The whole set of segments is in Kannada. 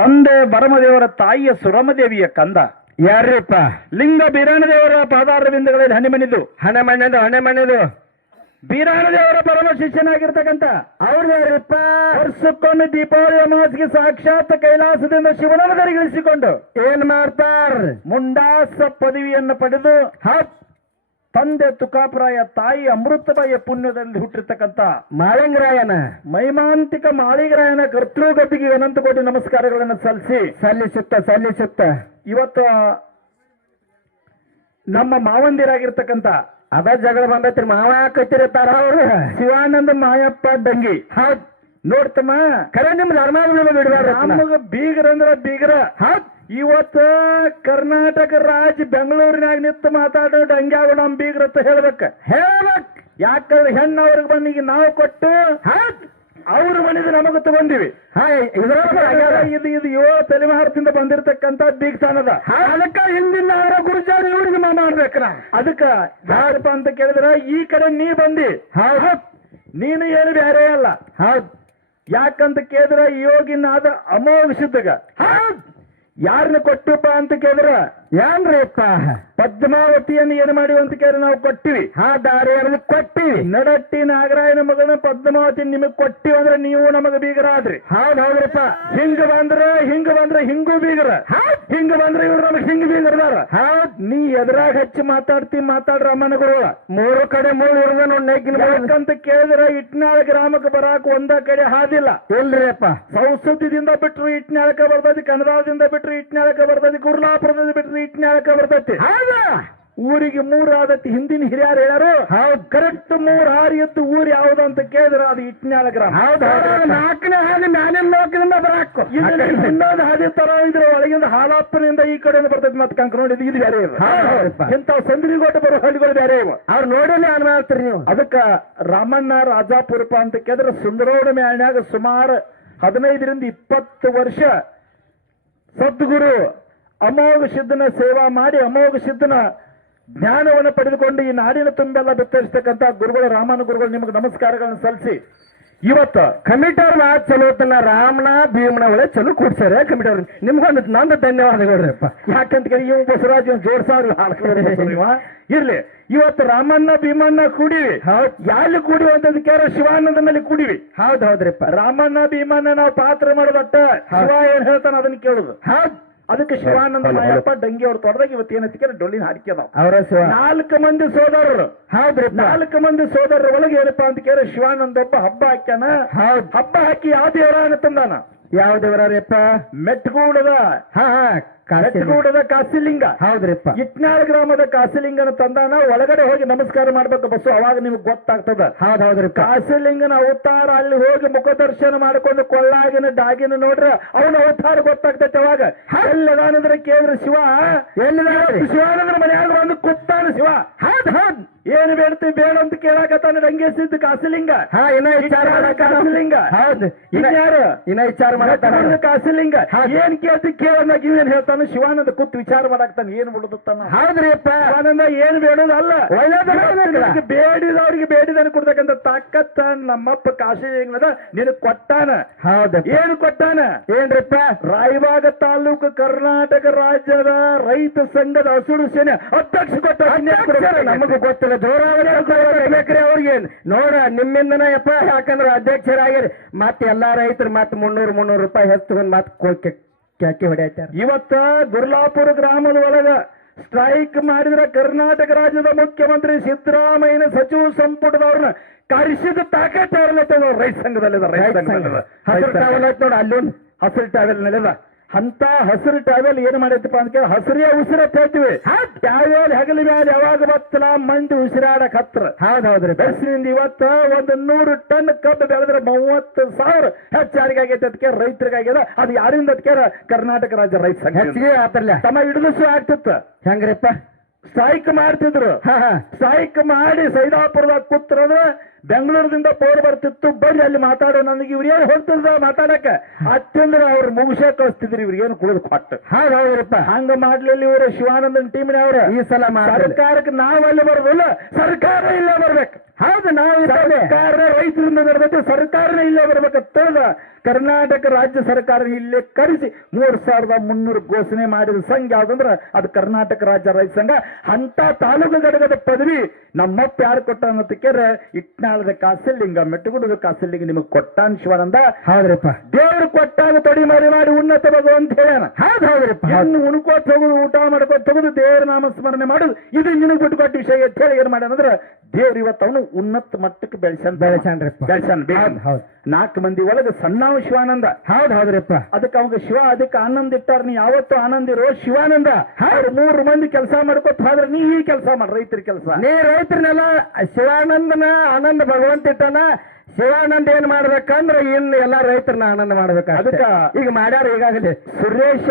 ತಂದೆ ಭರಮದೇವರ ತಾಯಿಯ ಸುರಮದೇವಿಯ ಕಂದ ಯಾರ್ರಿಪ್ಪ? ಲಿಂಗ ಬೀರಾಣದೇವರ ಪಾದಾರವಿಂದಗಳಲ್ಲಿ ಹಣೆ ಮಣ್ಣದು ಬೀರಾಣದೇವರ ಪರಮ ಶಿಷ್ಯನಾಗಿರ್ತಕ್ಕಂಥ ಅವ್ರು ಯಾರ್ರಿಪ್ಪ? ವರ್ಷಕ್ಕೊಮ್ಮೆ ದೀಪಾವಳಿ ಅಮಾವಾಸ್ಯೆಗೆ ಸಾಕ್ಷಾತ್ ಕೈಲಾಸದಿಂದ ಶಿವನನ್ನು ಧರಿಸಿಕೊಂಡು ಏನ್ ಮಾಡ್ತಾರ? ಮುಂಡಾಸ ಪದವಿಯನ್ನು ಪಡೆದು ತಂದೆ ತುಕಾಪರಾಯ ತಾಯಿ ಅಮೃತಬಾಯಿಯ ಪುಣ್ಯದಲ್ಲಿ ಹುಟ್ಟಿರ್ತಕ್ಕಂಥ ಮಾಳಿಂಗರಾಯನ ಮೈಮಾಂತಿಕ ಮಾಳಿಗರಾಯನ ಕರ್ತೃಗದ್ದಿಗೆ ಅನಂತ ಕೋಟಿ ನಮಸ್ಕಾರಗಳನ್ನು ಸಲ್ಲಿಸುತ್ತ ಇವತ್ತು ನಮ್ಮ ಮಾವಂದಿರಾಗಿರ್ತಕ್ಕಂಥ ಅದ ಜಗಳ ಬಂದೈತ್ರಿ. ಮಾವ ಕತ್ತಿರ್ತಾರ ಅವ್ರು ಶಿವಾನಂದ ಮಾಯಪ್ಪ ಡಂಗಿ. ಹೌದ್ ನೋಡ್ತಮ್ಮ, ಖರೆ ನಿಮ್ ಧರ್ಮಗಳು ಬಿಡಬಾರ. ನಮಗ ಬೀಗರಂದ್ರ ಬೀಗರ. ಇವತ್ತು ಕರ್ನಾಟಕ ರಾಜ್ಯ ಬೆಂಗಳೂರಿನಾಗ ನಿಂತು ಮಾತಾಡೋ ಡಂಗ್ಯಾಗ ನಮ್ ಬೀಗ್ರತ್ತ ಹೇಳ್ಬೇಕ. ಯಾಕಂದ್ರೆ ಹೆಣ್ಣು ಅವ್ರಿಗೆ ಬಂದಿಗೆ ನಾವು ಕೊಟ್ಟು ಅವ್ರ ಮನೆದು ನಮಗ ತಗೊಂಡಿವಿ. ಇದು 7 ತಲೆಮಾರದಿಂದ ಬಂದಿರತಕ್ಕಂತ ಬೀಗ್ತಾನದ. ಅದಕ್ಕ ಹಿಂದಿನ ಗುರುಜಾರಿ ಇವ್ರಿಗೆ ಮಾಡ್ಬೇಕ್ರ. ಅದಕ್ಕ ಯಾರಪ್ಪ ಅಂತ ಕೇಳಿದ್ರ ಈ ಕಡೆ ನೀ ಬಂದಿ, ನೀನು ಏನು ಬೇರೆ ಅಲ್ಲ. ಯಾಕಂತ ಕೇಳಿದ್ರ ಯೋಗಿನಾದ ಅಮೋಘ ಸಿದ್ಧಗ ಯಾರನ್ನ ಕೊಟ್ಟಪ್ಪ ಅಂತ ಕೇಳಿದ್ರ ಏನ್ರಿಪ್ಪ? ಪದ್ಮಾವತಿಯನ್ನು ಏನು ಮಾಡಿವಿ ಅಂತ ಕೇಳಿ ನಾವು ಕೊಟ್ಟಿವಿ. ದಾರಿಯನ್ನು ಕೊಟ್ಟಿವಿ. ನಡಟ್ಟಿ ನಾಗರಾಯನ ಮಗಳನ್ನ ಪದ್ಮಾವತಿ ನಿಮಗ್ ಕೊಟ್ಟಿವಿ ಅಂದ್ರೆ ನೀವು ನಮಗ ಬೀಗರಾದ್ರಿ. ಹೌದ್ರಪ್ಪ. ಹಿಂಗ ಬಂದ್ರೆ ಹಿಂಗೂ ಬೀಗರ, ಹಿಂಗ ಬಂದ್ರೆ ಇವ್ರು ನಮಗ್ ಹಿಂಗ್ ಬೀಗರದಾರ. ನೀ ಎದುರಾಗ ಹಚ್ಚಿ ಮಾತಾಡ್ರ ಅಮ್ಮನ ಗುರುಗಳ 3 ಕಡೆ 3 ಇರದ ಯಾಕಂತ ಕೇಳಿದ್ರ ಇಟ್ನಾಳ ಗ್ರಾಮಕ್ಕೆ ಬರಾಕ ಒಂದ ಕಡೆ ಹಾದಿಲ್ಲ. ಇಲ್ರಿಪ್ಪ. ಸೌಸತಿದಿಂದ ಬಿಟ್ರು ಇಟ್ನಾಳಕ ಬರ್ತೈತಿ, ಕನ್ನಡದಿಂದ ಬಿಟ್ರು ಇಟ್ನಾಳಕ ಬರ್ತೈತಿ, ಗುರುಲಾಪುರದಿಂದ ಬಿಟ್ರು ಇಟ್ನಾಳಕ ಬರ್ತೈತಿ. ಊರಿಗೆ 3 ಆದತಿ. ಹಿಂದಿನ ಹಿರಿಯರು ಹೇಳ್ಯಾರು ಕರೆಕ್ಟ್ 3 ಹಾರಿ ಎದ್ದು ಊರು ಯಾವ್ದು ಅಂತ ಕೇಳಿದ್ರೆ ಅದು ಇಟ್ನಾಳ ಗ್ರಾಮ. 4ನೇ ಹಾದಿ ಮ್ಯಾಲಿನ ಲೋಕದಿಂದ ಬರಾಕು. ಇನ್ನೊಂದು ಹಾದಿ ತರ ಇದ್ರ ಒಳಗಿಂದ ಹಾಲಪ್ಪನಿಂದ ಈ ಕಡೆಯಿಂದ ಬರ್ತೈತಿ. ಮತ್ತೆ ಕಂಕ ನೋಡಿದ್ ಇದು ಬೇರೆ ಇಂಥ ಸಂದ್ರಿಗೋಟ ಬರೋ ಹಳ್ಳಿಗಳು ಬೇರೆ ಇವ. ಅವ್ರು ನೋಡಿಲ್ಲ ಅನ್ಮಾಡ್ತೀರಿ ನೀವು. ಅದಕ್ಕ ರಾಮಣ್ಣ ರಾಜಾಪುರಪ ಅಂತ ಕೇಳಿದ್ರೆ ಸುಂದರೋಡ ಮ್ಯಾಳ್ನ್ಯಾಗ ಸುಮಾರು 15ರಿಂದ 20 ವರ್ಷ ಸದ್ಗುರು ಅಮೋಘ ಸಿದ್ಧನ ಸೇವಾ ಮಾಡಿ ಅಮೋಘ ಸಿದ್ಧನ ಜ್ಞಾನವನ್ನು ಪಡೆದುಕೊಂಡು ಈ ನಾಡಿನ ತುಂಬೆಲ್ಲ ಬಿತ್ತರಿಸತಕ್ಕಂಥ ಗುರುಗಳು ರಾಮನ ಗುರುಗಳು ನಿಮಗೆ ನಮಸ್ಕಾರಗಳನ್ನು ಸಲ್ಲಿಸಿ ಇವತ್ತು ಕಮಿಟರ್ ಮಾತು ಚಲೋತನ ರಾಮನ ಭೀಮನ ಒಳ್ಳೆ ಚಲೋ ಕೂಡ್ಸಾರೆ ಕಮಿಟರ್. ನಿಮ್ಗೊಂದು ನಂದು ಧನ್ಯವಾದಗಳ್ರಿಪ್ಪ. ಯಾಕಂತ ಕೇಳಿ ಇವ್ ಬಸವರಾಜ್ ಜೋಡ್ಸಾವ್ರಿ ಇರ್ಲಿ. ಇವತ್ತು ರಾಮಣ್ಣ ಭೀಮಣ್ಣ ಕೂಡಿವಿ. ಯಾರು ಕೂಡಿವಿ ಅಂತದಕ್ಕೆ ಶಿವಾನಂದ ಮೇಲೆ ಕೂಡಿವಿ. ಹೌದ್ರಿಪ್ಪ. ರಾಮಣ್ಣ ಭೀಮಣ್ಣ ನಾವು ಪಾತ್ರ ಮಾಡೋದಟ್ಟ ಶಿವ ಏನ್ ಹೇಳ್ತಾನ ಅದನ್ನ ಕೇಳುದು. ಅದಕ್ಕೆ ಶಿವಾನಂದ ಮಾಯಪ್ಪ ಡಂಗಿ ಅವ್ರು ತೊಡದಾಗ ಇವತ್ತು ಏನಂತ ಡೊಳ್ಳಿನ ಹಾಡಿಕೆ ಅದಾವ. ಅವರ 4 ಮಂದಿ ಸೋದರರು. ಹೌದ್ರಿ. 4 ಮಂದಿ ಸೋದರರ ಒಳಗೆ ಏನಪ್ಪಾ ಅಂತ ಕೇಳಿ ಶಿವಾನಂದ ಒಬ್ಬ ಹಬ್ಬ ಹಾಕ್ಯಾನ. ಹಬ್ಬ ಹಾಕಿ ಯಾವ ದೇವರ ತಂದಾನ? ಯಾವ ದೇವರಪ್ಪ? ಮೆಟ್ಗೂಡದ ಮೆಟ್ಗೂಡದ ಕಾಸಿಲಿಂಗ. ಹೌದ್ರಿಪ್ಪ. ಇಟ್ನಾಳ ಗ್ರಾಮದ ಕಾಸಿಲಿಂಗನ ತಂದಾನ. ಒಳಗಡೆ ಹೋಗಿ ನಮಸ್ಕಾರ ಮಾಡ್ಬೇಕು ಬಸ್ಸು, ಅವಾಗ ನಿಮ್ಗೆ ಗೊತ್ತಾಗ್ತದ. ಹೌದ್ರಿ. ಕಾಸಿಲಿಂಗನ ಅವತಾರ ಅಲ್ಲಿ ಹೋಗಿ ಮುಖ ದರ್ಶನ ಮಾಡ್ಕೊಂಡು ಕೊಳ್ಳಾಗಿನ ಡಾಗಿನ ನೋಡ್ರ ಅವನ ಅವತಾರ ಗೊತ್ತಾಗ್ತೈತೆ. ಅವಾಗ ಎಲ್ಲದಾನಂದ್ರೆ ಕೇಳಿದ್ರೆ ಶಿವ ಶಿವಾನಂದ್ರ ಮನೆಯಾಗ ಒಂದು ಕೂತಾನ ಶಿವ. ಏನು ಬೇಡ್ತಿ ಬೇಡ ಅಂತ ಕೇಳಾಕತ್ತಾನ ಡಂಗೇಸಿದ್ದು ಕಾಸಿಲಿಂಗ. ಕಾಸಿಲಿಂಗ ಇನ್ಯಾರು ಇನ್ನ ವಿಚಾರ ಮಾಡತ್ತಾನ ಕಾಸಿಲಿಂಗ. ಏನ್ ಕೇಳ್ತಿ ಕೇಳನ್ನ ಇವೇನ್ ಹೇಳ್ತಾನ ಶಿವಾನಂದ ಕೂತ್ ವಿಚಾರ ಮಾಡಾಕ್ತಾನ. ಏನ್ ಬಿಡುತ್ತಾನ? ಹೌದ್ರಿಪ್ಪ. ಶಿವಾನಂದ ಏನ್ ಬೇಡೋದಲ್ಲ, ಬೇಡಿದವ್ರಿಗೆ ಬೇಡಿದನ್ನು ಕೊಡ್ತಕ್ಕಂಥ ತಾಕತ್ತ ನಮ್ಮಪ್ಪ ಕಾಸಿಲಿಂಗದ ನಿನಗ್ ಕೊಟ್ಟಾನ. ಏನು ಕೊಟ್ಟಾನ? ಏನ್ರಿಪ್ಪ? ರಾಯಬಾಗ ತಾಲೂಕು ಕರ್ನಾಟಕ ರಾಜ್ಯದ ರೈತ ಸಂಘದ ಹಸಿರು ಸೇನೆ ಅಧ್ಯಕ್ಷ ಕೊಟ್ಟ. ನಮಗೂ ಗೊತ್ತಿಲ್ಲ. ಜೋರಾಗ್ರಿ ಅವ್ರಿಗೆ ನೋಡ ನಿಮ್ಮಿಂದನ ಯಪ್ಪ. ಯಾಕಂದ್ರೆ ಅಧ್ಯಕ್ಷರಾಗಿರಿ ಮತ್ತೆ ಎಲ್ಲಾ ರೈತರು ಮತ್ತೆ 300 ರೂಪಾಯಿ ಹೆಚ್ಚುಗೊಂಡು ಮತ್ತೆ ಕ್ಯಾಕಿ ಹೊಡೆಯತ್ತಾರ. ಇವತ್ತ ಗುರ್ಲಾಪುರ ಗ್ರಾಮದ ಒಳಗ ಸ್ಟ್ರೈಕ್ ಮಾಡಿದ್ರೆ ಕರ್ನಾಟಕ ರಾಜ್ಯದ ಮುಖ್ಯಮಂತ್ರಿ ಸಿದ್ದರಾಮಯ್ಯನ ಸಚಿವ ಸಂಪುಟದವ್ರನ್ನ ಕರೆಸಿದ ತಾಕತ್ ಇರಲತ್ತದ ರೈತ ಸಂಘದಲ್ಲಿ. ಹಸಿರು ಟ್ರಾವೆಲ್ ಆಯ್ತು ನೋಡ, ಅಲ್ಲೊಂದು ಹಸಿರು ಟ್ರಾವೆಲ್ ನಡೆದ. ಅಂತ ಹಸಿರು ಟ್ರಾವೆಲ್ ಏನ್ ಮಾಡೈತಪ್ಪ ಅಂತ ಕೇಳಿ ಹಸಿರೇ ಉಸಿರತ್ ಹೇಳ್ತೀವಿ. ಟ್ರಾವೆಲ್ ಹಗಲಿ ಮೇಲೆ ಯಾವಾಗ ಬತ್ತಲ ಮಂದಿ ಉಸಿರಾಡಕ್ ಹತ್ರ. ಹೌದ್ರಿ. ಬಸ್ಸಿನಿಂದ ಇವತ್ತ 100 ಟನ್ ಕಬ್ಬು ಬೆಳೆದ್ರೆ 30,000 ಹೆಚ್ಚಾರಿಗೆ ಆಗೈತೆ. ಅದಕ್ಕೆ ರೈತರಿಗಾಗ್ಯದ. ಅದು ಯಾರಿಂದ ಅದಕ್ಕೆ ಕರ್ನಾಟಕ ರಾಜ್ಯ ರೈತ ಸಂಘ ಹೆಚ್ಚಿಗೆ ಆತಲ್ಲ. ತಮ್ಮ ಹಿಡಿದು ಆಗ್ತಿತ್ತು. ಹೆಂಗ್ರಿಪ್ಪ? ಸ್ಟ್ರೈಕ್ ಮಾಡ್ತಿದ್ರು. ಸ್ಟ್ರೈಕ್ ಮಾಡಿ ಸೈದಾಪುರದಾಗ ಕೂತ್ರದ ಬೆಂಗಳೂರದಿಂದ ಫೋನ್ ಬರ್ತಿತ್ತು, ಬರ್ರಿ ಅಲ್ಲಿ ಮಾತಾಡೋ, ನನಗೆ ಇವ್ರು ಏನು ಹೋಗ್ತಿದ್ರ ಮಾತಾಡಕ ಅತ್ತಂದ್ರ ಅವ್ರು ಮುಗಿಸ ಕಳಿಸ್ತಿದ್ರಿ, ಇವ್ರಿಗೇನು ಕುಡಿದು ಕೊಟ್ಟು. ಹೌದೌದ್ರಪ್ಪ, ಹಂಗ ಮಾಡ್ಲಿಲ್ಲ ಇವ್ರ ಶಿವಾನಂದನ್ ಟೀಮಿನ ಅವ್ರ. ಈ ಸಲ ಸರ್ಕಾರಕ್ಕೆ ನಾವ್ ಅಲ್ಲಿ ಬರೋದಿಲ್ಲ, ಸರ್ಕಾರ ಇಲ್ಲೇ ಬರ್ಬೇಕು. ಹೌದು, ನಾವು ಸರ್ಕಾರ ರೈತರಿಂದ ನಡೆದೈತೆ, ಸರ್ಕಾರನೇ ಇಲ್ಲೇ ಬರ್ಬೇಕಂತ ಕರ್ನಾಟಕ ರಾಜ್ಯ ಸರ್ಕಾರ ಇಲ್ಲೇ ಕರೆಸಿ 3,300 ಘೋಷಣೆ ಮಾಡಿದ ಸಂಘ ಯಾವ್ದಂದ್ರ ಅದು ಕರ್ನಾಟಕ ರಾಜ್ಯ ರೈತ ಸಂಘ. ಅಂತ ತಾಲೂಕು ಘಟಕದ ಪದವಿ ನಮ್ಮಪ್ಪ ಯಾರು ಕೊಟ್ಟ ಅನ್ನೋದು ಕೇಳ ಇಟ್ನಾಳದ ಕಾಸಲ್ಲಿಂಗ ಮೆಟ್ಟುಗುಡದ ಕಾಸಲ್ಲಿಂಗ ನಿಮಗೆ ಕೊಟ್ಟಾನ್ ಶಿವಾನಂದ. ಹೌದ್ರಪ್ಪ, ದೇವರು ಕೊಟ್ಟಾಗ ತೊಡಿ ಮಾಡಿ ಉನ್ನತ ಬಗು ಅಂತ ಹೇಳ್ಯಾನ. ಹೌದ್ರಪ್ಪ, ಇನ್ನು ಉಣ್ಕೋತ ಹೋಗುದು, ಊಟ ಮಾಡ್ಕೋತ ಹೋಗುದು, ದೇವರ ನಾಮ ಸ್ಮರಣೆ ಮಾಡುದು, ಇದು ನಿನಗೆ ಬಿಟ್ಟುಕೊಟ್ಟ ವಿಷಯ ಅಂತ ಹೇಳಿ ಏನ್ ಮಾಡ್ಯಾನಂದ್ರ ದೇವ್ರು ಇವತ್ತು ಅವನು ಉನ್ನತ ಮಟ್ಟಕ್ಕೆ ಬೆಳೆಸ್ಯಾನ್ರಿಪ್ಪ. 4 ಮಂದಿ ಒಳಗೆ ಸಣ್ಣವ ಶಿವಾನಂದ. ಹೌದ್ರಪ್ಪ, ಅದಕ್ಕೆ ಅವಾಗ ಶಿವ ಅದಕ್ಕೆ ಆನಂದ ಇಟ್ಟಾರ. ನೀ ಯಾವತ್ತು ಆನಂದ ಇರೋ ಶಿವಾನಂದ. ಅವ್ರು 3 ಮಂದಿ ಕೆಲಸ ಮಾಡ್ಕೊತ ಹೋದ್ರೆ ನೀ ಈ ಕೆಲಸ ಮಾಡ, ರೈತರ ಕೆಲಸ. ನೀ ರೈತರನ್ನೆಲ್ಲ ಶಿವಾನಂದನ ಆನಂದ ಭಗವಂತ ಇಟ್ಟನ. ಶಿವಾನಂದ ಏನ್ ಮಾಡ್ಬೇಕಂದ್ರೆ ಇನ್ನು ಎಲ್ಲಾ ರೈತರನ್ನ ಆನಂದ ಮಾಡ್ಬೇಕ. ಅದಕ್ಕ ಈಗ ಮಾಡ್ಯಾರ ಈಗಾಗಲೇ ಸುರೇಶ,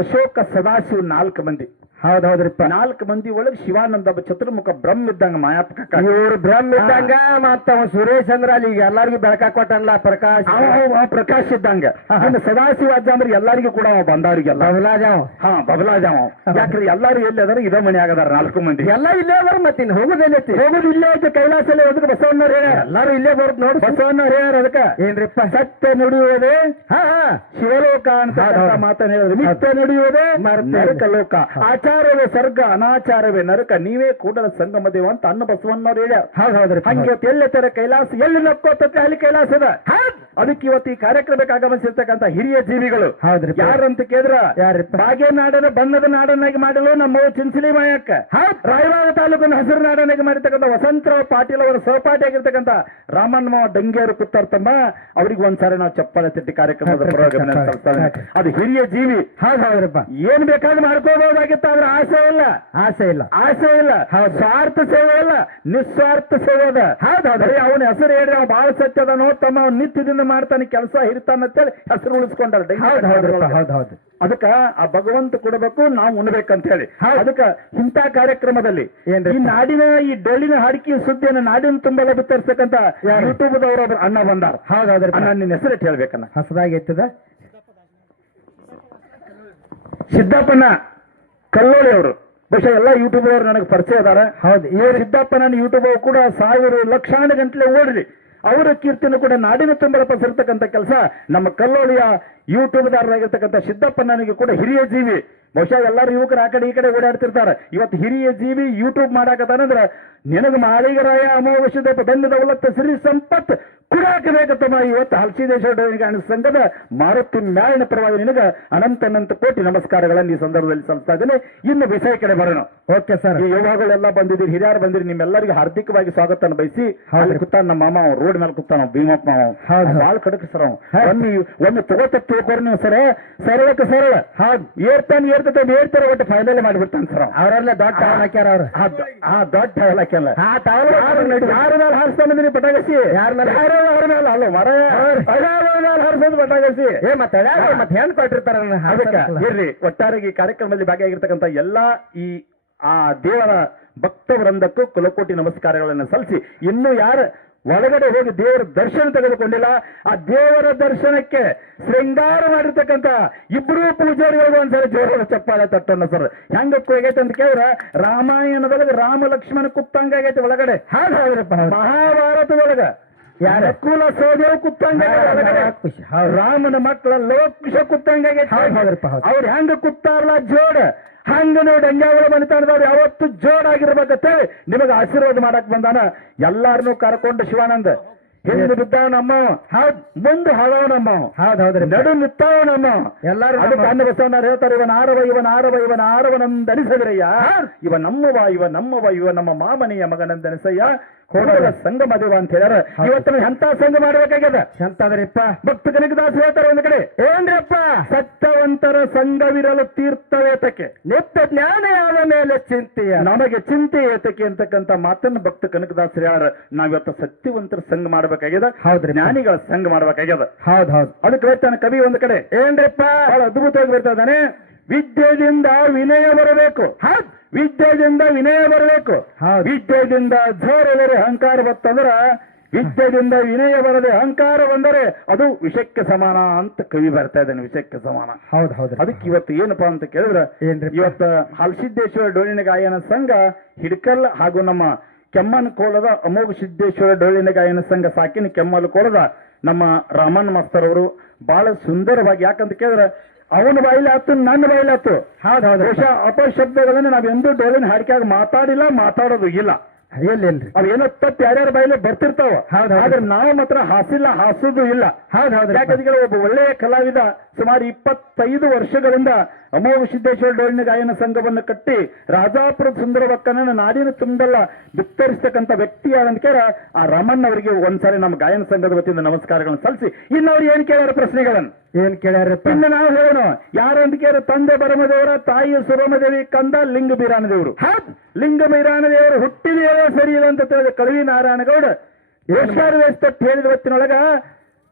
ಅಶೋಕ, ಸದಾಶಿವ್ 4 ಮಂದಿ. ಹೌದೌದ್ರಿಪ್ಪ, 4 ಮಂದಿ ಒಳಗೆ ಶಿವಾನಂದ ಒಬ್ಬ ಚತುರ್ಮುಖ ಬ್ರಹ್ಮ ಇದ್ದಂಗ, ಮಾಯಾಪಕ ಇವ್ರು ಬ್ರಹ್ಮ ಇದ್ದಂಗ. ಮತ್ತ ಸುರೇಶ್ ಅಂದ್ರ ಅಲ್ಲಿ ಈಗ ಎಲ್ಲಾರ್ಗು ಬೆಳಕ ಕೊಟ್ಟನಲ್ಲ, ಪ್ರಕಾಶ್ ಪ್ರಕಾಶ್ ಇದ್ದಂಗ. ಸದಾಶಿವ ಅಜ್ಜ ಅಂದ್ರೆ ಎಲ್ಲರಿಗೂ ಕೂಡ ಬಂದವ್ರಿಗೆಲ್ಲ ಬಬಲಾಜಾವ. ಯಾಕ್ರಿ ಎಲ್ಲಾರು ಎಲ್ಲಿ ಅದಾರ, ಇದೇ ಮನೆ ಆಗದಾರ 4 ಮಂದಿ ಎಲ್ಲ ಇಲ್ಲೇ ಬರ್. ಮತ್ತಿನ್ ಹೋಗುದೆಲ್ಲೈತಿ, ಹೋಗುದು ಇಲ್ಲೇ ಐತೆ ಕೈಲಾಸಲ್ಲಿ. ಅದಕ್ಕೆ ಬಸವಣ್ಣವ್ರು ಹೇಳ್ಯಾರ, ಎಲ್ಲಾರು ಇಲ್ಲೇ ಬರುದ್ ನೋಡಿ. ಬಸವಣ್ಣವ್ರು ಹೇಳ್ಯಾರ ಅದಕ್ಕ ಏನ್ರಿಪ್ಪ, ಸತ್ಯ ನುಡಿಯುವುದೇ ಶಿವಲೋಕ ಅಂತ ಮಾತನ್ನ ಹೇಳಿದ್ರು. ನಿತ್ಯ ನುಡಿಯುವುದೇ ನರಕ ಲೋಕ, ಆಚಾರವೇ ಸ್ವರ್ಗ, ಅನಾಚಾರವೇ ನರಕ, ನೀವೇ ಕೂಡಲ ಸಂಗಮ ದೇವ ಅಂತ ಅನ್ನ ಬಸವಣ್ಣವ್ರು ಹೇಳ್ಯಾರ. ಹೌದ್ರಿ, ಹಂಗೆ ಎಲ್ಲ ತರ ಕೈಲಾಸ ಎಲ್ಲಿ ನಕ್ಕೋತಕ್ಕೆ ಅಲ್ಲಿ ಕೈಲಾಸದ. ಅದಕ್ಕೆ ಇವತ್ತು ಈ ಕಾರ್ಯಕ್ರಮಕ್ಕೆ ಆಗಮಿಸಿರ್ತಕ್ಕಂಥ ಹಿರಿಯ ಜೀವಿಗಳು ಹೌದ್ರಿ. ಯಾರಂತ ಕೇಳಿದ್ರ, ಯಾರಿಪ್ಪ, ಭಾಗ್ಯನಾಡನ ಬಣ್ಣದ ನಾಡನ್ನಾಗಿ ಮಾಡಲು ನಮ್ಮ ಚಿಂಚಲಿ ಮಾಯಕ್ಕ, ರಾಯಬಾಗ ತಾಲೂಕಿನ ಹಸಿರು ನಾಡನ್ನಾಗಿ ಮಾಡಿರ್ತಕ್ಕಂಥ ವಸಂತರಾವ್ ಪಾಟೀಲ್ ಅವರ ಸಹಪಾಠಿ ಆಗಿರ್ತಕ್ಕಂಥ ರಾಮಣ್ಣ ಡಂಗಿಯವರು ಕೂತಾರ್ತಮ್ಮ. ಅವ್ರಿಗೆ ಒಂದ್ಸಾರಿ ನಾವು ಚಪ್ಪಾಳೆ ತಟ್ಟಿ ಕಾರ್ಯಕ್ರಮದ ಅದು ಹಿರಿಯ ಜೀವಿ. ಹೌದ್ರಪ್ಪ, ಏನ್ ಬೇಕಾದ್ರೂ ಮಾಡ್ಕೋಬಹುದಾಗಿತ್ತು, ಆದ್ರೆ ಆಸೆ ಇಲ್ಲ, ಆಸೆ ಇಲ್ಲ, ಸ್ವಾರ್ಥ ಸೇವೆ ಇಲ್ಲ, ನಿಸ್ವಾರ್ಥ ಸೇವೆ ಅದ. ಹೌದೌದ್ರಿ, ಅವನ ಹೆಸರು ಹೇಳ್ರಿ, ಅವ್ ಬಹಳ ಸತ್ಯದ ನೋಡ್ತಮ್ಮ, ಅವ್ನು ನಿತ್ಯದಿಂದ ಮಾಡ್ತಾನೆ ಕೆಲಸ, ಹಿರಿತಾನ ಅಂತೇಳಿ ಹೆಸರು ಉಳಿಸ್ಕೊಂಡಾರ. ಹೌದು, ಅದಕ್ಕ ಆ ಭಗವಂತ ಕೊಡಬೇಕು, ನಾವು ಉಣ್ಬೇಕಂತ ಹೇಳಿ. ಅದಕ್ಕ ಇಂಥ ಕಾರ್ಯಕ್ರಮದಲ್ಲಿ ಈ ನಾಡಿನ ಈ ಡೊಳ್ಳಿನ ಹಾಡಿಕೆ ಸುದ್ದಿಯನ್ನು ನಾಡಿನ ತುಂಬೆಲ್ಲ ಬಿತ್ತರಿಸ್ತಕ್ಕಂಥ ಯೂಟ್ಯೂಬ್ ದವರು ಅಣ್ಣ ಬಂದಾರ. ಹೌದೌದ್ರಿ, ಅಣ್ಣ ನಿನ್ನ ಹೆಸರು ಹೇಳ್ಬೇಕನ್ನ. ಹೊಸದಾಗಿ ಎತ್ತದ ಸಿದ್ದಪ್ಪನ ಕಲ್ಲೋಳಿ ಅವರು. ಬಹುಶಃ ಎಲ್ಲ ಯೂಟ್ಯೂಬ್ ಅವರು ನನಗೆ ಪರಿಚಯ ಅದಾರ. ಹೌದು, ಇವರು ಸಿದ್ದಪ್ಪನ ಯೂಟ್ಯೂಬ್ ಕೂಡ 1000 ಲಕ್ಷಾನು ಗಂಟಲೆ ಓಡ್ರಿ. ಅವರ ಕೀರ್ತಿಯನ್ನು ಕೂಡ ನಾಡಿನ ತುಂಬಲ ಪಸರ್ತಕ್ಕಂಥ ಕೆಲಸ ನಮ್ಮ ಕಲ್ಲೋಳಿಯ ಯೂಟ್ಯೂಬ್ ದಾರರಾಗಿರ್ತಕ್ಕಂಥ ಸಿದ್ದಪ್ಪನಿಗೆ ಕೂಡ ಹಿರಿಯ ಜೀವಿ. ಬಹುಶಃ ಎಲ್ಲರೂ ಯುವಕರು ಆ ಕಡೆ ಈ ಕಡೆ ಓಡಾಡ್ತಿರ್ತಾರೆ. ಇವತ್ತು ಹಿರಿಯ ಜೀವಿ ಯೂಟ್ಯೂಬ್ ಮಾಡಾಕತ್ತಾನಂದ್ರ ನಿನಗೆ ಮಾಳಿಗರಾಯ ಅಮೋಘ ದಂಡದ ಉಲ್ಲತ್ತ ಸಿರಿ ಸಂಪತ್ ಕುಡಾಕಬೇಕತ್ತಮ್ಮ. ಇವತ್ತು ಹಲಸಿ ದೇಶ ಸಂಘದ ಮಾರುತಿ ಮ್ಯಾಲಿನ ಪರವಾಗಿ ನಿನಗೆ ಅನಂತ ಕೋಟಿ ನಮಸ್ಕಾರಗಳನ್ನು ಈ ಸಂದರ್ಭದಲ್ಲಿ ಸಲ್ಲಿಸ್ತಾ ಇದ್ದೇನೆ. ಇನ್ನು ವಿಷಯ ಕಡೆ ಬರೋಣ. ಓಕೆ ಸರ್, ಈ ಯುವಗಳೆಲ್ಲ ಬಂದಿದ್ದೀರಿ, ಹಿರಿಯರು ಬಂದಿರಿ, ನಿಮ್ಮೆಲ್ಲರಿಗೂ ಹಾರ್ದಿಕವಾಗಿ ಸ್ವಾಗತ ಬಯಸಿ. ಕೂತಾನ ನಮ್ಮ ಮಾಮ ರೋಡ್ ಮೇಲೆ ಕೂತಾನ ಭೀಮಪ್ಪ ಮಾವ, ಬಾಳ್ ಕಡಕ್ ಸರ್. ಒಮ್ಮೆ ತಗೋತ ತಿಳ್ಕೊರಿ ನೀವು ಸರ, ಸರಳಕ್ಕೆ ಸರಳ. ಹೌದು, ಏರ್ತಾರೆ ಒಟ್ಟು ಫೈನಲ್ ಮಾಡಿಬಿಡ್ತಾನೆ ಸರ್. ಅವರೆಲ್ಲ ದೊಡ್ಡ ಹಾಕ್ಯಾರ, ಅವ್ರು ದೊಡ್ಡ ಹಾಕ್ಯಲ್ಲ. ಯಾರ ಮೇಲೆ ಹಾರಿಸ್ತಾ ಬಂದಿರಿ ಪಟಾಕಸಿ? ಯಾರ ಮೇಲೆ? ಅವ್ರ ಮೇಲೆ ಅಲ್ಲ ಮರ ಹಾರಿಸೋದು ಪಟಾಕಸಿ. ಮತ್ತೆ ಹೆಣ್ ಕೊಟ್ಟಿರ್ತಾರ. ಅದಕ್ಕೆ ಇರ್ರಿ, ಒಟ್ಟಾರೆ ಈ ಕಾರ್ಯಕ್ರಮದಲ್ಲಿ ಭಾಗಿಯಾಗಿರ್ತಕ್ಕಂಥ ಎಲ್ಲಾ ಈ ಆ ದೇವರ ಭಕ್ತ ವೃಂದಕ್ಕೂ ಕುಲಕೋಟಿ ನಮಸ್ಕಾರಗಳನ್ನು ಸಲ್ಲಿಸಿ, ಇನ್ನು ಯಾರು ಒಳಗಡೆ ಹೋಗಿ ದೇವರ ದರ್ಶನ ತೆಗೆದುಕೊಂಡಿಲ್ಲ, ಆ ದೇವರ ದರ್ಶನಕ್ಕೆ ಶೃಂಗಾರ ಮಾಡಿರ್ತಕ್ಕಂಥ ಇಬ್ಬರೂ ಪೂಜಾರಿಗಳು ಒಂದ್ಸರಿ ಜೋರ ಚಪ್ಪಾಳೆ ತಟ್ಟೋಣ ಸರ್. ಹೆಂಗ ಆಗೈತೆ ಅಂತ ಕೇಳಿದ್ರ, ರಾಮಾಯಣದೊಳಗೆ ರಾಮ ಲಕ್ಷ್ಮಣ ಕುತ್ತಂಗಾಗೈತೆ ಒಳಗಡೆ. ಹೌದ್ರಪ್ಪ, ಮಹಾಭಾರತದೊಳಗ ನಕುಲ ಸಹದೇವ್ ಕುತ್ತಂಗ, ರಾಮನ ಮಕ್ಕಳ ಲೋಕುಶ ಕುತ್ತಂಗಾಗೈತೆ. ಅವ್ರು ಹೆಂಗ ಕುತ್ತಾರಲ್ಲ ಜೋಡ, ಹಂಗ ನೋಡಿ ಹಂಗ್ಯಾವಳ ಮನೆತನದವ್ರು ಯಾವತ್ತು ಜೋಡಾಗಿರ್ಬೇಕಂತೇಳಿ ನಿಮಗೆ ಆಶೀರ್ವಾದ ಮಾಡಕ್ ಬಂದಾನ. ಎಲ್ಲಾರನ್ನೂ ಕರ್ಕೊಂಡು ಶಿವಾನಂದ ಹಿಂದೆ ಬಿದ್ದಾವ ನಮ್ಮ, ಹೌದ್ ಮುಂದೆ ಹಾಳವ ನಮ್ಮ, ಹೌದ್ರಿ ನಡು ನಿತ್ತಾವ ನಮ್ಮ. ಎಲ್ಲಾರು ಅನ್ನ ಬಸವಣ್ಣ ಹೇಳ್ತಾರೆ, ಇವನ ಆರವನಂದನಿಸದ್ರಯ್ಯ, ಇವ ನಮ್ಮ ಮಾಮನೆಯ ಮಗನಂದನಿಸಯ್ಯ, ಕೋಡಲ ಸಂಗಮ ದೇವ ಅಂತ ಹೇಳ್ಯಾರ. ಇವತ್ತಿನ ಎಂತ ಸಂಘ ಮಾಡ್ಬೇಕಾಗ್ಯದ ಎಂತಾದ್ರಿಪ್ಪ? ಭಕ್ತ ಕನಕದಾಸ ಹೇಳ್ತಾರೆ ಒಂದ್ ಕಡೆ, ಏನ್ರಪ್ಪ ಸತ್ಯವಂತರ ಸಂಘವಿರಲು ತೀರ್ಥವೇತಕ್ಕೆ, ನಿತ್ಯ ಜ್ಞಾನ ಯಾದ ಮೇಲೆ ಚಿಂತೆಯ, ನಮಗೆ ಚಿಂತೆ ಏತಕ್ಕೆ ಅಂತಕ್ಕಂಥ ಮಾತನ್ನು ಭಕ್ತ ಕನಕದಾಸರು ಹೇಳ್ಯಾರ. ನಾವಿವತ್ತು ಸತ್ಯವಂತರ ಸಂಘ ಮಾಡ್ಬೇಕಾಗ್ಯದ. ಹೌದ್ರಿ, ಜ್ಞಾನಿಗಳ ಸಂಘ ಮಾಡ್ಬೇಕಾಗ್ಯದ. ಹೌದು, ಅದಕ್ಕೆ ಹೇಳ್ತಾನೆ ಕವಿ ಒಂದ್ ಕಡೆ, ಏನ್ರಪ್ಪ ಬಹಳ ಅದ್ಭುತವಾಗಿ ಬರ್ತಾ ಇದ್ದಾನೆ. ವಿದ್ಯೆಯಿಂದ ವಿನಯ ಬರಬೇಕು. ವಿದ್ಯೆಯಿಂದ ವಿನಯ ಬರಬೇಕು. ವಿದ್ಯೆಯಿಂದ ಜೋರೆಲ್ಲರೂ ಅಹಂಕಾರ ಬತ್ತಂದ್ರ ವಿದ್ಯೆಯಿಂದ ವಿನಯ ಬರದೆ ಅಹಂಕಾರ ಬಂದರೆ ಅದು ವಿಷಕ್ಕೆ ಸಮಾನ ಅಂತ ಕವಿ ಬರ್ತಾ ಇದ್ದಾನೆ. ವಿಷಕ್ಕೆ ಸಮಾನ. ಹೌದು ಹೌದು. ಅದಕ್ಕೆ ಇವತ್ತು ಏನಪ್ಪಾ ಅಂತ ಕೇಳಿದ್ರೆ, ಏನ್ರಿ ಇವತ್ತು ಹಾಲಸಿದ್ದೇಶ್ವರ ಡೊಳ್ಳಿನ ಗಾಯನ ಸಂಘ ಹಿಡ್ಕಲ್ ಹಾಗೂ ನಮ್ಮ ಕೆಮ್ಮನ್ ಕೋಲದ ಅಮೋಘ ಸಿದ್ದೇಶ್ವರ ಡೊಳ್ಳಿನ ಗಾಯನ ಸಂಘ ಸಾಕಿನ ಕೆಮ್ಮಲ್ ಕೋಲದ ನಮ್ಮ ರಾಮನ್ ಮಾಸ್ತರ್ ಅವರು ಬಹಳ ಸುಂದರವಾಗಿ, ಯಾಕಂತ ಕೇಳಿದ್ರೆ ಅವನ ಬಾಯಿಲಿ ಆತು, ನನ್ನ ಬಾಯಿಲಿ ಆತು. ಹೌದು ಹೌದು. ಬಹುಶಃ ಅಪಶಬ್ದಗಳನ್ನು ನಾವೆಂದೂ ಡೊಳ್ಳಿನ ಹಾಡಿಕೆಯಾಗ ಮಾತಾಡಿಲ್ಲ, ಮಾತಾಡೋದು ಇಲ್ಲ. ಎಲ್ಲಿಲ್ರಿ ಅವೇನೋ ತಪ್ಪು ಯಾರ್ಯಾರ ಬಾಯಿಲೆ ಬರ್ತಿರ್ತಾವ. ಆದ್ರೆ ನಾವು ಮಾತ್ರ ಹಾಸಿಲ್ಲ, ಹಾಸೋದು ಇಲ್ಲ. ಹೌದು ಹೌದು. ಯಾಕಂದ್ರೆ ಒಬ್ಬ ಒಳ್ಳೆಯ ಕಲಾವಿದ ಸುಮಾರು 25 ವರ್ಷಗಳಿಂದ ಅಮೋಘ ಸಿದ್ದೇಶ್ವರ ಡೊಳ್ಳಿನ ಗಾಯನ ಸಂಘವನ್ನು ಕಟ್ಟಿ ರಾಜಾಪುರದ ಸುಂದರವಕ್ಕನ ನಾಡಿನ ತುಂಬೆಲ್ಲ ಬಿತ್ತರಿಸ್ತಕ್ಕಂಥ ವ್ಯಕ್ತಿ ಯಾರಂತ ಆ ರಮಣ್ಣ ಅವರಿಗೆ ಒಂದ್ಸಾರಿ ನಮ್ಮ ಗಾಯನ ಸಂಘದ ವತಿಯಿಂದ ನಮಸ್ಕಾರಗಳನ್ನು ಸಲ್ಲಿಸಿ, ಇನ್ನು ಅವ್ರು ಏನ್ ಕೇಳ್ಯಾರ ಪ್ರಶ್ನೆಗಳನ್ನು ಏನ್ ಕೇಳ್ಯಾರಪ್ಪ? ಇನ್ನು ನಾವು ಹೇಳೋಣ. ಯಾರಂತ ಕೇಳ ತಂದೆ ಬರಮದೇವರ, ತಾಯಿ ಸುರಮದೇವಿ, ಕಂದ ಲಿಂಗ ಬೀರಾನದೇವರು. ಲಿಂಗ ಬೀರಾನದೇವರು ಹುಟ್ಟಿದ ಹೇಳೋ ಸರಿ ಇಲ್ಲ ಅಂತ ತಿಳಿದ ಕಳವಿ ನಾರಾಯಣಗೌಡ ಯೋಷಾರ ವೇಸ್ತಟ್ಟು ಹೇಳಿದ ಹೊತ್ತಿನೊಳಗ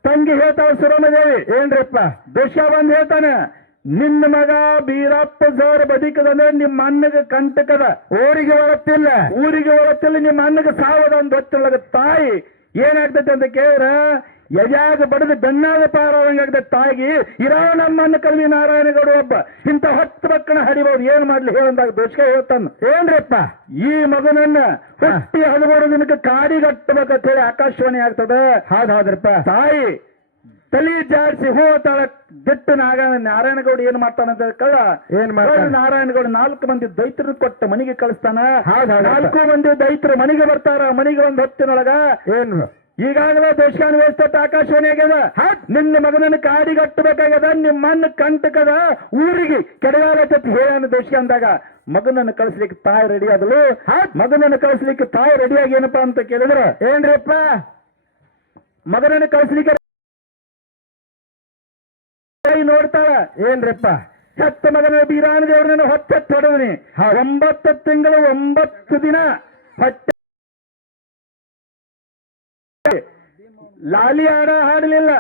ತಂಗಿ ಹೇಳ್ತಾವ ಸುರಮದೇವಿ, ಏನ್ರಪ್ಪ ದೋಷ ಬಂದ್ ಹೇಳ್ತಾನೆ, ನಿನ್ನ ಮಗ ಬೀರಪ್ಪ ಸರ್ ಬದುಕದಂದ್ರೆ ನಿಮ್ಮ ಅಣ್ಣಗೆ ಕಂಟಕದ, ಊರಿಗೆ ಒಳತ್ತಿಲ್ಲ, ನಿಮ್ಮ ಅಣ್ಣಗೆ ಸಾವದ ಒಂದು ಹೊತ್ತಿನೊಳಗ ತಾಯಿ ಏನಾಗ್ತೈತೆ ಅಂತ ಕೇಳಿದ್ರ ಯಜಾಗ ಬಡದು ಬೆನ್ನಾಗ ಪಾರಾದಂಗಾಗ್ತದೆ. ತಾಯಿಗೆ ಇರೋ ನಮ್ಮನ್ನ ಕಲ್ವಿ ನಾರಾಯಣಗೌಡ ಒಬ್ಬ ಇಂಥ 10 ಮಕ್ಕಳ ಹರಿಬಹುದು, ಏನ್ ಮಾಡ್ಲಿ ಹೇಳಂದಾಗ ದೋಷ ಹೇಳ್ತಾನ. ಏನ್ರಪ್ಪ ಈ ಮಗನನ್ನ ಹುಟ್ಟಿ 13 ದಿನಕ್ಕೆ ಕಾಡಿಗಟ್ಟಬೇಕಂತ ಹೇಳಿ ಆಕಾಶವಾಣಿ ಆಗ್ತದೆ. ಹೌದ್ರಪ್ಪ. ತಾಯಿ ತಲಿ ಜಾಡಿಸಿ ಹೋತಾಳ ಬಿಟ್ಟು ನಾರಾಯಣಗೌಡ ಏನ್ ಮಾಡ್ತಾನಂತ ಕಳ್ಳ ಏನ್ ಮಾಡ್ತಾನ? ನಾರಾಯಣಗೌಡ 4 ಮಂದಿ ದೈತ್ರನ ಕೊಟ್ಟ ಮನೆಗೆ ಕಳಿಸ್ತಾನ. 4 ಮಂದಿ ದೈತ್ರ ಮನೆಗೆ ಬರ್ತಾರ. ಮನೆಗೆ ಒಂದು ಹೊತ್ತಿನೊಳಗ ಏನು ಈಗಾಗಲೇ ದೇಶಾನ ವ್ಯವಸ್ಥೆ ಆಕಾಶವಾಣಿ ಆಗ್ಯದ. ನಿನ್ನ ಮಗನನ್ನು ಕಾಡಿಗಟ್ಟಬೇಕಾಗ್ಯದ, ನಿಮ್ಮ ಮಣ್ಣು ಕಂಟಕದ, ಊರಿಗೆ ಕೆಡಗಾಲತ್ತ ಹೇಳನ ದೇಶ ಅಂದಾಗ ಮಗನನ್ನು ಕಳಿಸ್ಲಿಕ್ಕೆ ತಾಯಿ ರೆಡಿ ಆದಳು. ಮಗನನ್ನು ಕಳಿಸ್ಲಿಕ್ಕೆ ತಾಯಿ ರೆಡಿಯಾಗಿ ಏನಪ್ಪಾ ಅಂತ ಕೇಳಿದ್ರೆ, ಏನ್ರಿಪ್ಪ ಮಗನನ್ನು ಕಳಿಸ್ಲಿಕ್ಕೆ ನೋಡ್ತಾಳ. ಏನ್ರಪ್ಪ ಹೆತ್ತ ಮಗನ ಬೀರಾನ ದೇವ್ರನ್ನ ಹೊತ್ತೆತ್ತು ಹೊಡೆದ್ನಿ. 9 ತಿಂಗಳು 9 ದಿನ ಹೊಟ್ಟೆ ಲಾಲಿ ಆಡ ಹಾಡಲಿಲ್ಲ,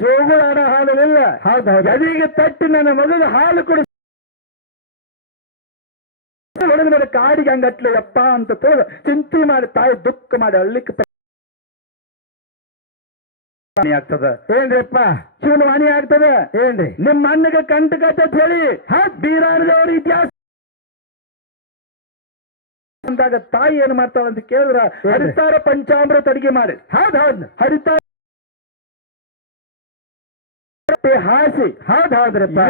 ಜೋಗುಳ ಆಡ ಹಾಡಲಿಲ್ಲ. ಗದಿಗೆ ತಟ್ಟಿ ನನ್ನ ಮಗನ ಹಾಲು ಕುಡಿಸಿ ಹೊಡೆದ ಮೇಲೆ ಕಾಡಿಗೆ ಹಂಗಟ್ಲೆ ಅಪ್ಪ ಅಂತ ತೋದ ಚಿಂತೆ ಮಾಡಿ ತಾಯಿ ದುಃಖ ಮಾಡಿ ಅಳ್ಲಿಕ್ಕೆ ಆಗ್ತದ. ಏನ್ರಿಪ್ಪ ಶಿವನವಾಣಿ ಆಗ್ತದ. ಏನ್ರಿ ನಿಮ್ಮ ಅಣ್ಣಗೆ ಕಂಟಕ ಅಂತ ಹೇಳಿ ಬೀರಾನದವ್ರ ಇತಿಹಾಸ ಅಂದಾಗ ತಾಯಿ ಏನ್ ಮಾಡ್ತಾಳ ಅಂತ ಕೇಳಿದ್ರ ಹರಿತಾರ ಪಂಚಾಮೃತ ಅಡಿಗೆ ಮಾಡಿ ಹರಿತಾರ ಹಾಸಿ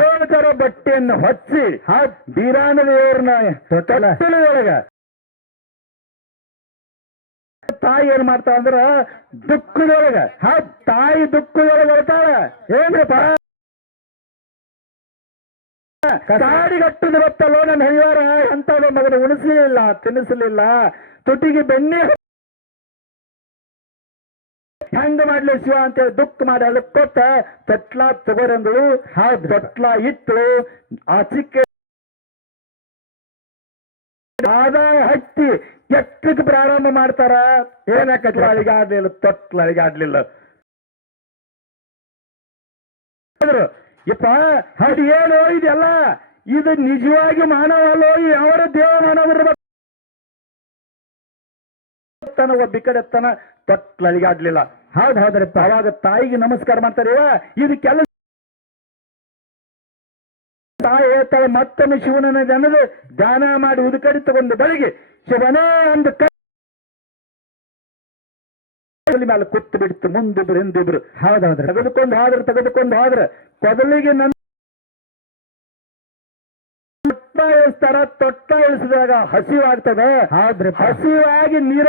ಏಳು ತರ ಬಟ್ಟೆಯನ್ನು ಹೊಚ್ಚಿ ಬೀರಾನದೇವ್ರನ್ನ ತೊಟ್ಟಲೊಳಗ ತಾಯಿ ಏನ್ ಮಾಡ್ತಾಳ ಅಂದ್ರ ದುಃಖದೊಳಗ ತಾಯಿ ದುಃಖದೊಳಗ ಬರ್ತಾಳ. ಏನ್ರಪ್ಪ ಕಾಡಿಗಟ್ಟದ ಗೊತ್ತಲ್ಲೋ ನನ್ನ ಹರಿವಾರ ಅಂತ ಮಗನ ಉಣಿಸಲಿಲ್ಲ, ತಿನ್ನಿಸಲಿಲ್ಲ, ತುಟಿಗೆ ಬೆಣ್ಣೆ ಹೆಂಗ ಮಾಡ್ಲಿ ಶಿವ ಅಂತೇಳಿ ದುಃಖ ಮಾಡಿ ಅಳಕ್ಕೊತ್ತ ತೊಟ್ಲ ತಗೋರಂದಳು. ತೊಟ್ಲ ಇಟ್ಟು ಆ ಚಿಕ್ಕ ಆದಾಯ ಹತ್ತಿ ಎಷ್ಟಕ್ಕೆ ಪ್ರಾರಂಭ ಮಾಡ್ತಾರ. ಏನಕ್ಕೆ ಅಳಿಗಾಡ್ಲಿಲ್ಲ, ತೊಟ್ಲ ಅಳಿಗಾಡ್ಲಿಲ್ಲ. ಯಪ್ಪ ಅದು ಏನೋ ಇದೆಲ್ಲ ಇದು ನಿಜವಾಗಿ ಮಾನವ ಅಲ್ಲೋ, ಅವರ ದೇವ ಮಾನವ ಒಬ್ಬ ಕಡೆ ತನ ತೊಟ್ಲ ಅಳಿಗಾಡ್ಲಿಲ್ಲ. ಹೌದ್ರಪ್ಪ. ಅವಾಗ ತಾಯಿಗೆ ನಮಸ್ಕಾರ ಮಾಡ್ತಾರೆ. ಇದು ಕೆಲಸ ತಾಯಿ ಹೇಳ್ತಾಳೆ, ಮತ್ತೊಮ್ಮೆ ಶಿವನನ್ನ ಜನರು ಧ್ಯಾನ ಮಾಡಿ ಉದುಕಡಿ ತಗೊಂಡು ಬೆಳಿಗ್ಗೆ ಶಿವನೇ ಒಂದು ಕೈ ಮೇಲೆ ಕುತ್ತು ಬಿಡ್ತು. ಮುಂದಿಬ್ರು ಹಿಂದಿಬ್ರು ತೆಗೆದುಕೊಂಡು ಹೋದ್ರೆ ಕೊದಲಿಗೆ ನನ್ನ ತೊಟ್ಟ ಇಳಿಸ್ತಾರ. ತೊಟ್ಟ ಇಳಿಸಿದಾಗ ಹಸಿವಾಗ್ತದೆ. ಹಸಿವಾಗಿ ನೀರ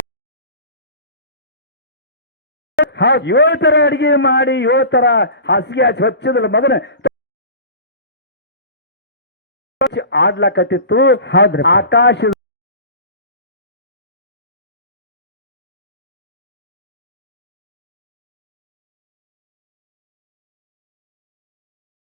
7 ತರ ಅಡಿಗೆ ಮಾಡಿ 7 ತರ ಹಾಸಿಗೆ ಹಚ್ಚಿ ಹಚ್ಚಿದ್ರ ಮಗನ ಆಡ್ಲಕತ್ತಿತ್ತು. ಆಕಾಶ